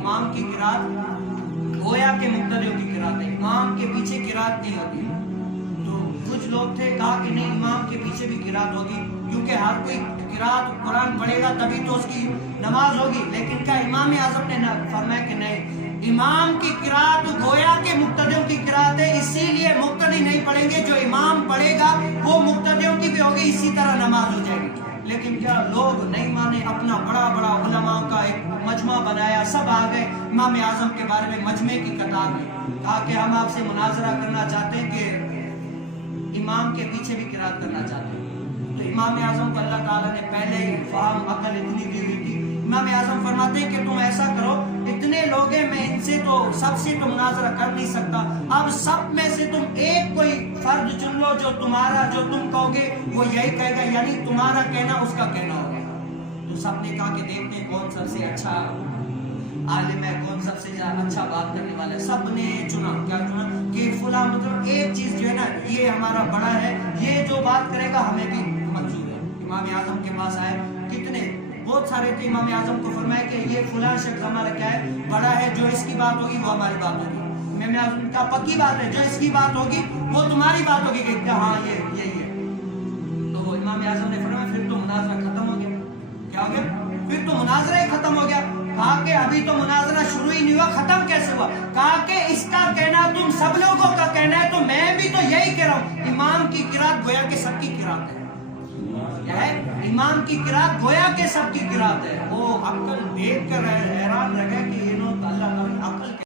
امام کی قرات گویا کے مقتدیوں کی قرات ہے، امام کے پیچھے قرات نہیں ہوتی. تو کچھ لوگ تھے کہا کہ نہیں امام کے پیچھے بھی قرات ہوگی، کیونکہ ہر کوئی قرات قرآن پڑھے گا تبھی تو اس کی نماز ہوگی. لیکن کیا امام اعظم نے فرمایا کہ نہیں، امام کی قرات گویا کے مقتدیوں کی قرات ہے، اسی لیے مقتدی نہیں پڑھیں گے، جو امام پڑھے گا وہ مقتدیوں کی بھی ہوگی، اسی طرح نماز ہو جائے گی. لیکن کیا لوگ نہیں مانے، اپنا بڑا بڑا علماء کا ایک مجمع بنایا، سب آ گئے امام اعظم کے بارے میں مجمع کی قطار میں، کہا کہ ہم آپ سے مناظرہ کرنا چاہتے ہیں کہ امام کے پیچھے بھی قرات کرنا چاہتے ہیں. تو امام اعظم کو اللہ تعالیٰ نے پہلے ہی فہم عقل اتنی دی ہوئی تھی. امام اعظم فرماتے ہیں کہ تم ایسا کرو، اتنے لوگ ہیں، میں ان سے تو سب سے تو مناظرہ کر نہیں سکتا، اب سب میں سے تم ایک کوئی فرد چن لو جو تمہارا، جو تم کہو گے وہ یہی کہے گا، یعنی تمہارا کہنا اس کا کہنا ہوگا. تو سب نے کہا کہ دیکھتے ہیں کون سب سے اچھا عالم ہے، کون سب سے اچھا بات کرنے والا ہے. سب نے چنا، کیا چنا کہ فلاں، مطلب ایک چیز جو ہے نا یہ ہمارا بڑا ہے، یہ جو بات کرے گا ہمیں بھی منظور ہے. امام اعظم کے پاس آئے، کتنے بہت سارے تھے. امام اعظم کو فرمایا کہ یہ فلاں شخص ہمارا کیا ہے، بڑا ہے، جو اس کی بات ہوگی وہ ہماری بات ہوگی. امام اعظم کا پکی بات ہے، جو اس کی بات ہوگی وہ تمہاری بات ہوگی، کہ ہاں یہ یہی ہے. تو امام اعظم نے فرمایا پھر تو مناظرہ ختم ہو گیا. کیا ہو گیا؟ پھر تو مناظرہ ہی ختم ہو گیا. کہا کہ ابھی تو مناظرہ شروع ہی نہیں ہوا، ختم کیسے ہوا؟ کہا کہ اس کا کہنا تم سب لوگوں کا کہنا ہے تو میں بھی تو یہی کہہ رہا ہوں، امام کی قرات گویا کہ سب کی قرات ہے. کیا ہے؟ امام کی قرات گویا کہ سب کی قرات ہے. وہ عقل دیکھ کر حیران رہ گئے کہ